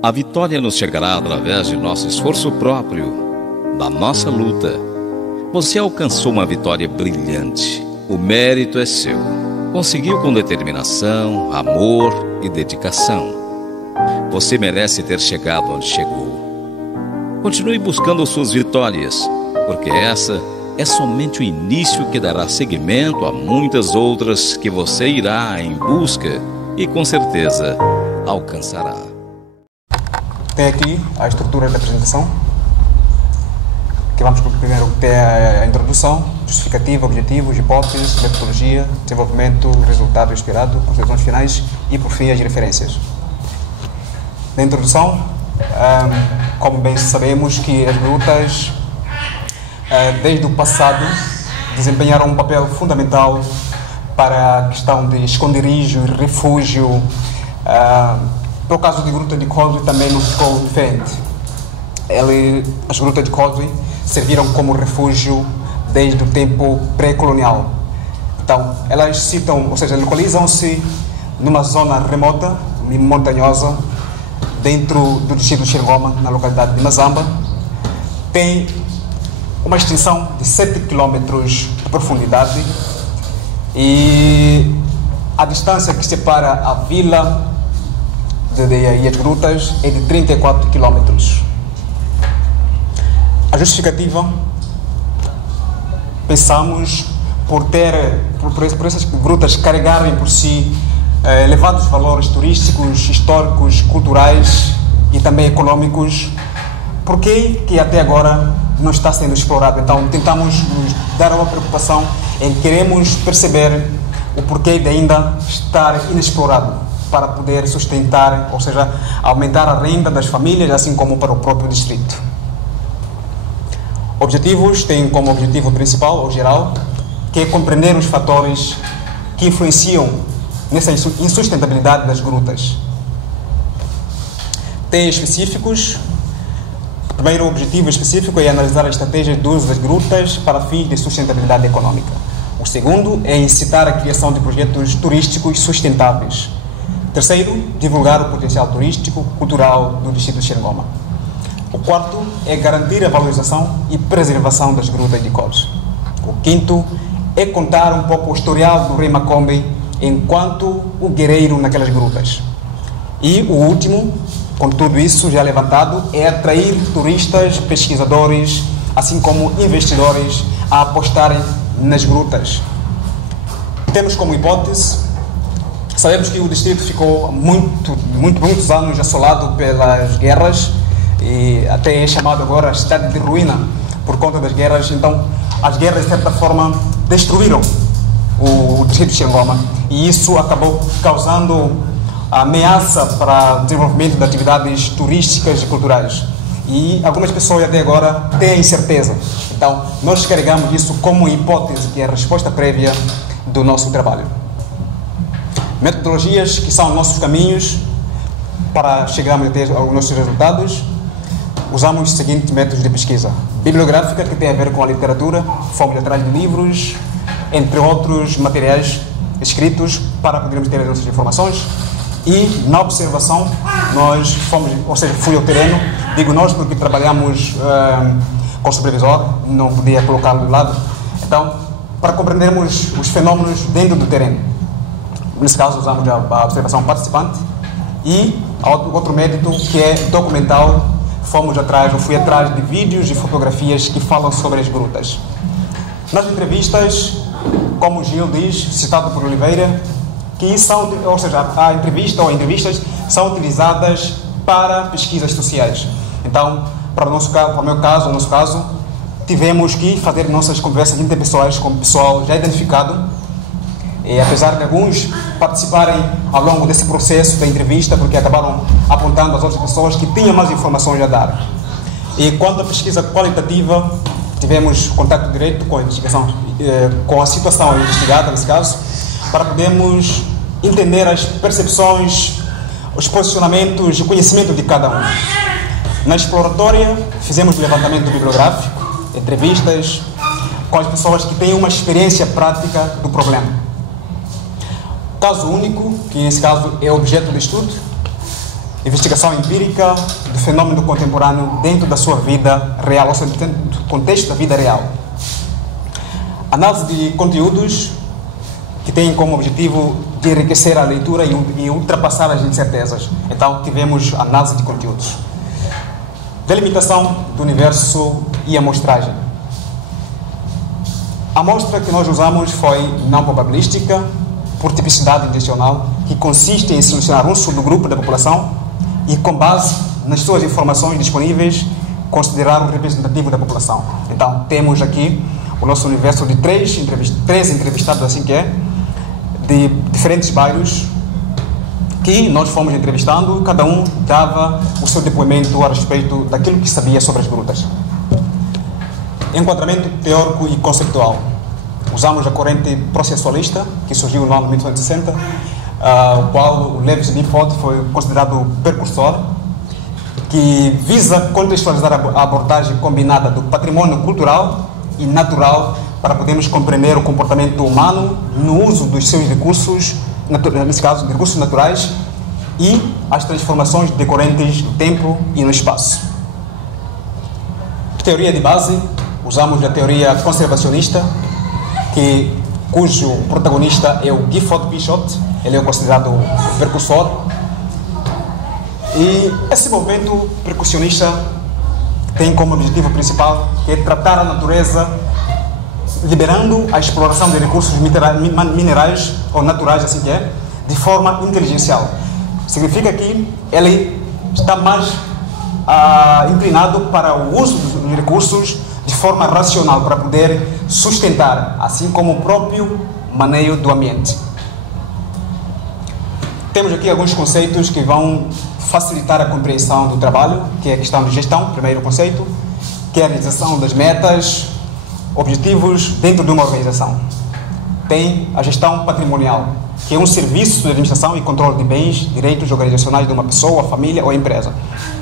A vitória nos chegará através de nosso esforço próprio, da nossa luta. Você alcançou uma vitória brilhante. O mérito é seu. Conseguiu com determinação, amor e dedicação. Você merece ter chegado onde chegou. Continue buscando suas vitórias, porque essa é somente o início que dará seguimento a muitas outras que você irá em busca e com certeza alcançará. Tem aqui a estrutura da apresentação, que vamos primeiro ter a introdução, justificativa, objetivos, hipóteses, metodologia, desenvolvimento, resultado esperado, considerações finais e, por fim, as referências. Na introdução, como bem sabemos que as grutas, desde o passado, desempenharam um papel fundamental para a questão de esconderijo e refúgio. Para o caso de Gruta de Cosway também não ficou diferente. As grutas de Cosway serviram como refúgio desde o tempo pré-colonial. Então, elas citam, ou seja, localizam-se numa zona remota e montanhosa, dentro do distrito de Xerengoma, na localidade de Mazamba. Tem uma extensão de 7 km de profundidade e a distância que separa a vila e as grutas é de 34 km. A justificativa, pensamos por essas grutas carregarem por si elevados valores turísticos, históricos, culturais e também econômicos, porque que até agora não está sendo explorado. Então tentamos nos dar uma preocupação em queremos perceber o porquê de ainda estar inexplorado, para poder sustentar, ou seja, aumentar a renda das famílias, assim como para o próprio distrito. Objetivos têm como objetivo principal, ou geral, que é compreender os fatores que influenciam nessa insustentabilidade das grutas. Tem específicos. O primeiro objetivo específico é analisar a estratégia de uso das grutas para fins de sustentabilidade econômica. O segundo é incitar a criação de projetos turísticos sustentáveis. Terceiro, divulgar o potencial turístico cultural do distrito de Xerengoma. O quarto é garantir a valorização e preservação das grutas de Cosway. O quinto é contar um pouco o historial do rei Macombe enquanto o guerreiro naquelas grutas. E o último, com tudo isso já levantado, é atrair turistas, pesquisadores, assim como investidores a apostarem nas grutas. Temos como hipótese, sabemos que o distrito ficou muitos anos assolado pelas guerras e até é chamado agora a cidade de ruína por conta das guerras. Então, as guerras, de certa forma, destruíram o distrito de Xerengoma e isso acabou causando ameaça para o desenvolvimento de atividades turísticas e culturais. E algumas pessoas até agora têm incerteza. Então, nós carregamos isso como hipótese, que é a resposta prévia do nosso trabalho. Metodologias que são nossos caminhos para chegarmos a ter os nossos resultados. Usamos os seguintes métodos de pesquisa. Bibliográfica, que tem a ver com a literatura, fomos atrás de livros, entre outros materiais escritos para podermos ter as nossas informações. E na observação, nós fomos, ou seja, fui ao terreno, digo nós porque trabalhamos com o supervisor, não podia colocá-lo de lado. Então, para compreendermos os fenómenos dentro do terreno. Nesse caso, usamos a observação participante e outro método que é documental. Fui atrás de vídeos e fotografias que falam sobre as grutas. Nas entrevistas, como o Gil diz, citado por Oliveira, que são, ou seja, a entrevista ou entrevistas são utilizadas para pesquisas sociais. Então, para o nosso caso, tivemos que fazer nossas conversas interpessoais com o pessoal já identificado. E apesar de alguns participarem ao longo desse processo da entrevista, porque acabaram apontando as outras pessoas que tinham mais informações a dar. E quanto à pesquisa qualitativa, tivemos contato direto com a investigação, com a situação investigada, nesse caso, para podermos entender as percepções, os posicionamentos e o conhecimento de cada um. Na exploratória, fizemos levantamento bibliográfico, entrevistas com as pessoas que têm uma experiência prática do problema. Caso único, que nesse caso é objeto de estudo, investigação empírica do fenômeno contemporâneo dentro da sua vida real, ou seja, dentro do contexto da vida real. Análise de conteúdos que têm como objetivo de enriquecer a leitura e ultrapassar as incertezas. Então, tivemos análise de conteúdos. Delimitação do universo e amostragem. A amostra que nós usamos foi não probabilística, por tipicidade intencional, que consiste em selecionar um subgrupo da população e, com base nas suas informações disponíveis, considerar o representativo da população. Então, temos aqui o nosso universo de três entrevistados, assim que é, de diferentes bairros, que nós fomos entrevistando, cada um dava o seu depoimento a respeito daquilo que sabia sobre as grutas. Enquadramento teórico e conceitual. Usamos a corrente processualista, que surgiu no ano 1960, o qual o Lewis Gifford foi considerado precursor, que visa contextualizar a abordagem combinada do patrimônio cultural e natural para podermos compreender o comportamento humano no uso dos seus recursos, nesse caso, recursos naturais, e as transformações decorrentes no tempo e no espaço. Teoria de base, usamos a teoria conservacionista, cujo protagonista é o Gifford Pinchot, ele é considerado o precursor. E esse movimento percussionista tem como objetivo principal que é tratar a natureza liberando a exploração de recursos minerais ou naturais, assim que é, de forma inteligencial. Significa que ele está mais inclinado para o uso dos recursos de forma racional, para poder sustentar, assim como o próprio manejo do ambiente. Temos aqui alguns conceitos que vão facilitar a compreensão do trabalho, que é a questão de gestão, primeiro conceito, que é a realização das metas, objetivos dentro de uma organização. Tem a gestão patrimonial, que é um serviço de administração e controle de bens, direitos organizacionais de uma pessoa, família ou empresa,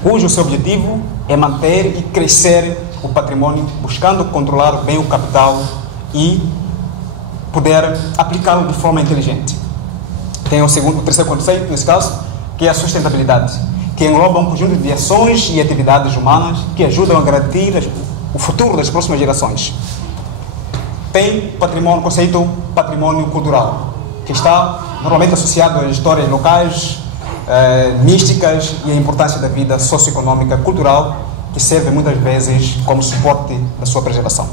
cujo seu objetivo é manter e crescer o patrimônio, buscando controlar bem o capital e poder aplicá-lo de forma inteligente. Tem o terceiro conceito, nesse caso, que é a sustentabilidade, que engloba um conjunto de ações e atividades humanas que ajudam a garantir o futuro das próximas gerações. Tem conceito patrimônio cultural, que está normalmente associado às histórias locais, místicas e a importância da vida socioeconômica cultural, que serve muitas vezes como suporte da sua preservação.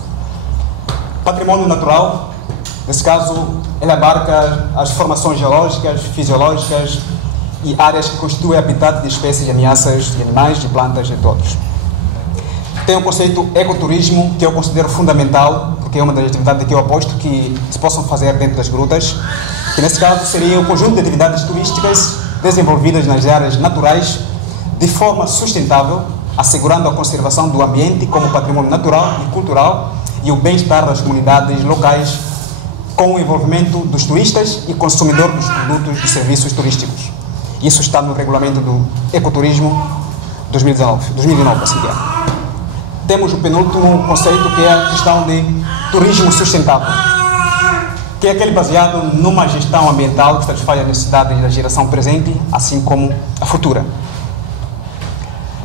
Patrimônio natural, nesse caso, ele abarca as formações geológicas, fisiológicas e áreas que constituem habitat de espécies ameaças de animais, de plantas, entre outros. Tem o conceito ecoturismo, que eu considero fundamental, porque é uma das atividades que eu aposto que se possam fazer dentro das grutas, que nesse caso seria o conjunto de atividades turísticas desenvolvidas nas áreas naturais de forma sustentável, assegurando a conservação do ambiente como patrimônio natural e cultural e o bem-estar das comunidades locais, com o envolvimento dos turistas e consumidores dos produtos e serviços turísticos. Isso está no regulamento do ecoturismo 2019, assim que é. Temos o penúltimo conceito, que é a questão de turismo sustentável, que é aquele baseado numa gestão ambiental que satisfaz as necessidades da geração presente, assim como a futura.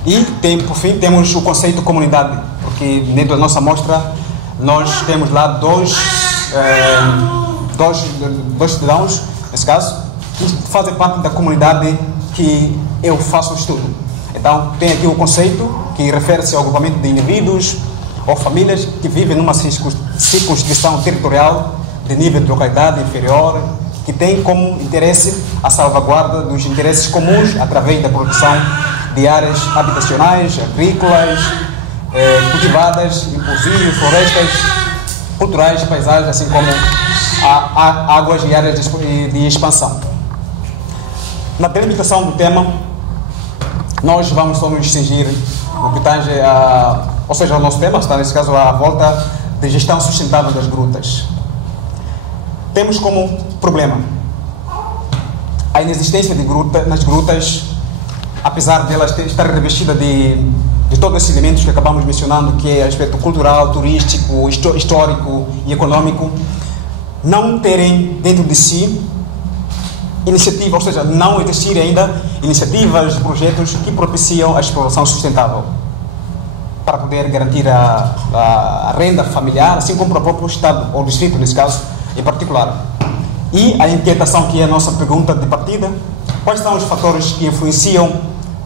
E, por fim, temos o conceito comunidade, porque dentro da nossa amostra nós temos lá dois cidadãos, nesse caso, que fazem parte da comunidade que eu faço o estudo. Então, tem aqui o conceito que refere-se ao agrupamento de indivíduos ou famílias que vivem numa circunscrição territorial de nível de localidade inferior, que tem como interesse a salvaguarda dos interesses comuns através da produção de áreas habitacionais, agrícolas, cultivadas, inclusive florestas, culturais, paisagens, assim como águas e áreas de expansão. Na delimitação do tema, nós vamos só nos cingir no que tange ou seja, o nosso tema está, nesse caso, a volta de gestão sustentável das grutas. Temos como problema a inexistência de nas grutas, apesar de elas estarem revestidas de todos esses elementos que acabamos mencionando, que é aspecto cultural, turístico, histórico e econômico, não terem dentro de si iniciativas, ou seja, não existir ainda iniciativas, projetos que propiciam a exploração sustentável para poder garantir a renda familiar, assim como para o próprio Estado, ou distrito, nesse caso, em particular. E a inquietação, que é a nossa pergunta de partida: quais são os fatores que influenciam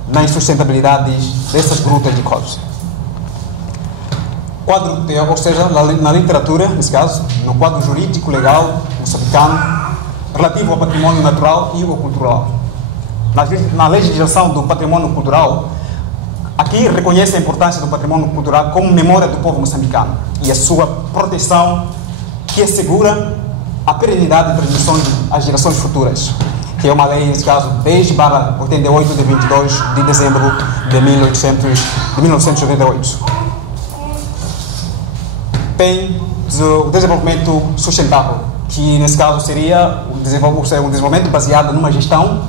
na insustentabilidade dessas grutas de Cozzi? Quadro, ou seja, na literatura, nesse caso, no quadro jurídico legal moçambicano relativo ao património natural e ao cultural. Na legislação do património cultural, aqui reconhece a importância do património cultural como memória do povo moçambicano e a sua proteção, que assegura a perenidade e transmissão às gerações futuras, que é uma lei, nesse caso, 10/88 de 22 de dezembro de 1988. Tem o desenvolvimento sustentável, que nesse caso seria um desenvolvimento baseado numa gestão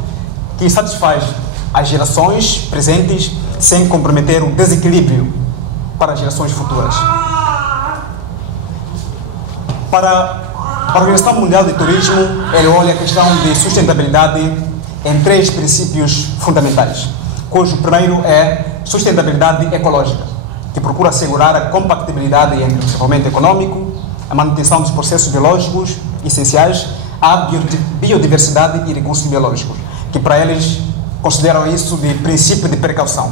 que satisfaz as gerações presentes sem comprometer o desequilíbrio para as gerações futuras. Para a Organização Mundial de Turismo, ele olha a questão de sustentabilidade em 3 princípios fundamentais, cujo primeiro é sustentabilidade ecológica, que procura assegurar a compatibilidade entre o desenvolvimento econômico, a manutenção dos processos biológicos essenciais, a biodiversidade e recursos biológicos, que para eles consideram isso de princípio de precaução.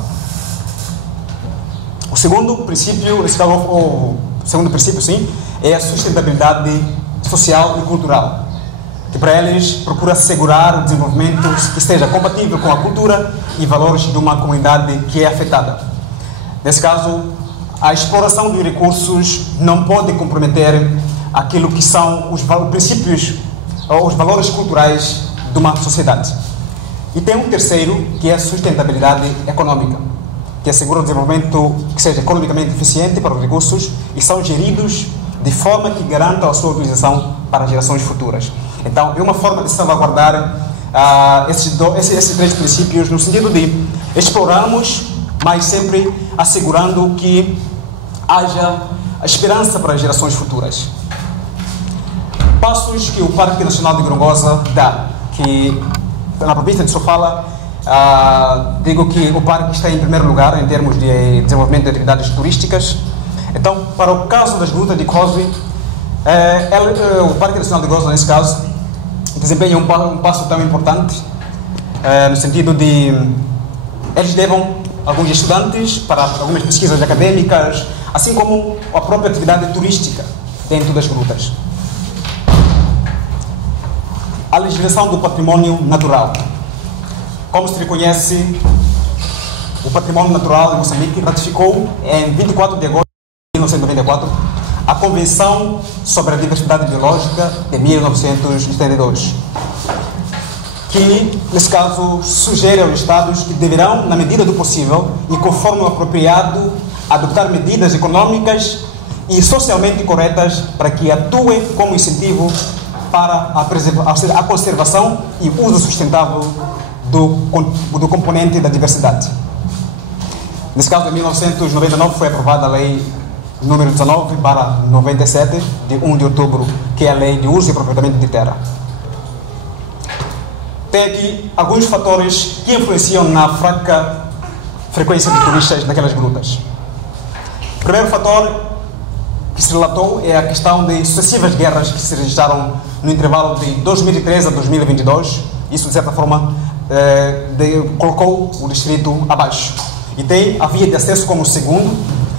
O segundo princípio, sim, é a sustentabilidade social e cultural, que para eles procura assegurar o desenvolvimento que esteja compatível com a cultura e valores de uma comunidade que é afetada. Nesse caso, a exploração de recursos não pode comprometer aquilo que são os princípios ou os valores culturais de uma sociedade. E tem um terceiro, que é a sustentabilidade econômica, que assegura o desenvolvimento que seja economicamente eficiente para os recursos e são geridos de forma que garanta a sua utilização para gerações futuras. Então, é uma forma de salvaguardar esses 3 princípios, no sentido de explorarmos, mas sempre assegurando que haja a esperança para as gerações futuras. Passos que o Parque Nacional de Gorongosa dá, que na província de Sofala, digo que o parque está em primeiro lugar em termos de desenvolvimento de atividades turísticas. Então, para o caso das grutas de Cozzi, o Parque Nacional de Gorongosa, nesse caso, desempenha um passo tão importante, no sentido de eles levam alguns estudantes para algumas pesquisas acadêmicas, assim como a própria atividade turística dentro das grutas. A legislação do património natural. Como se reconhece, o património natural de Moçambique ratificou em 24 de agosto de 1994 a Convenção sobre a Diversidade Biológica de 1972, que, nesse caso, sugere aos Estados que deverão, na medida do possível e conforme o apropriado, adotar medidas econômicas e socialmente corretas para que atuem como incentivo para a conservação e uso sustentável do componente da diversidade. Nesse caso, em 1999, foi aprovada a Lei número 19/97, de 1 de outubro, que é a Lei de Uso e Aproveitamento de Terra. Tem aqui alguns fatores que influenciam na fraca frequência de turistas naquelas grutas. O primeiro fator que se relatou é a questão de sucessivas guerras que se registraram no intervalo de 2013 a 2022. Isso, de certa forma, colocou o distrito abaixo. E tem a via de acesso como segundo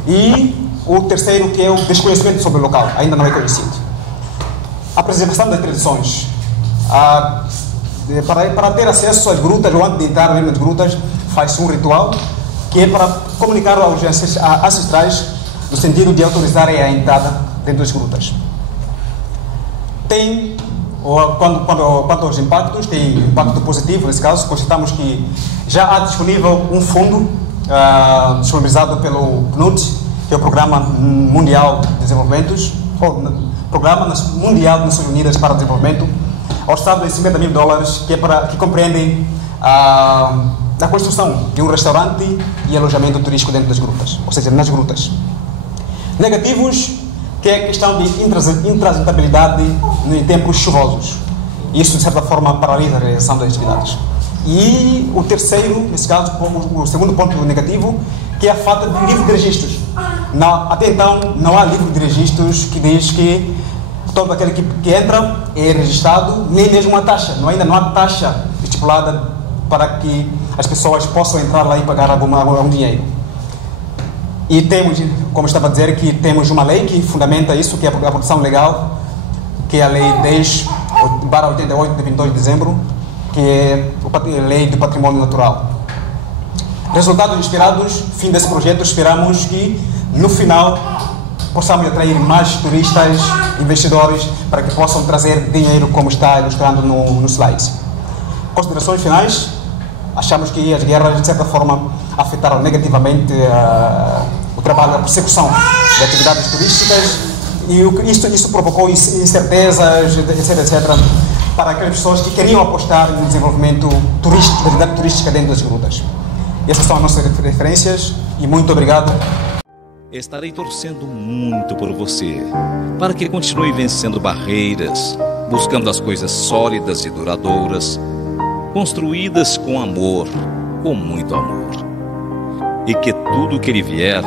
e o terceiro, que é o desconhecimento sobre o local, ainda não é conhecido. A preservação das tradições. Para ter acesso às grutas, ou antes de entrar nas grutas, faz-se um ritual que é para comunicar aos ancestrais no sentido de autorizarem a entrada dentro das grutas. Tem, quanto aos impactos, tem impacto positivo. Nesse caso, constatamos que já há disponível um fundo disponibilizado pelo PNUD, que é o Programa Mundial de Desenvolvimento, ou Programa Mundial das Nações Unidas para o Desenvolvimento, orçado em $50 mil, que compreendem a construção de um restaurante e alojamento turístico dentro das grutas, ou seja, nas grutas. Negativos, que é a questão de intransitabilidade em tempos chuvosos. Isso, de certa forma, paralisa a realização das atividades. E o terceiro, nesse caso, o segundo ponto negativo, que é a falta de livro de registros. Até então, não há livro de registros que diz que todo aquele que entra é registrado, nem mesmo uma taxa. Ainda não há taxa estipulada para que as pessoas possam entrar lá e pagar algum dinheiro. E temos, como estava a dizer, que temos uma lei que fundamenta isso, que é a proteção legal, que é a Lei 10/88 de 22 de dezembro, que é a Lei do Patrimônio Natural. Resultados esperados, fim desse projeto, esperamos que no final possamos atrair mais turistas, investidores, para que possam trazer dinheiro, como está ilustrando no slide. Considerações finais: achamos que as guerras, de certa forma, afetaram negativamente o trabalho, a persecução de atividades turísticas, e isso provocou incertezas, etc., para aquelas pessoas que queriam apostar no desenvolvimento turístico, da atividade turística dentro das grutas. Essas são as nossas referências e muito obrigado. Estarei torcendo muito por você, para que continue vencendo barreiras, buscando as coisas sólidas e duradouras, construídas com amor, com muito amor. E que tudo que lhe vier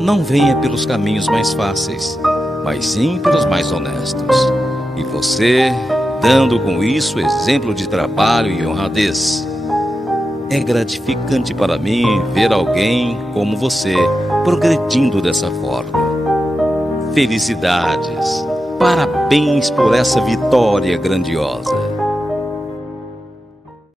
não venha pelos caminhos mais fáceis, mas sim pelos mais honestos. E você, dando com isso exemplo de trabalho e honradez. É gratificante para mim ver alguém como você progredindo dessa forma. Felicidades! Parabéns por essa vitória grandiosa!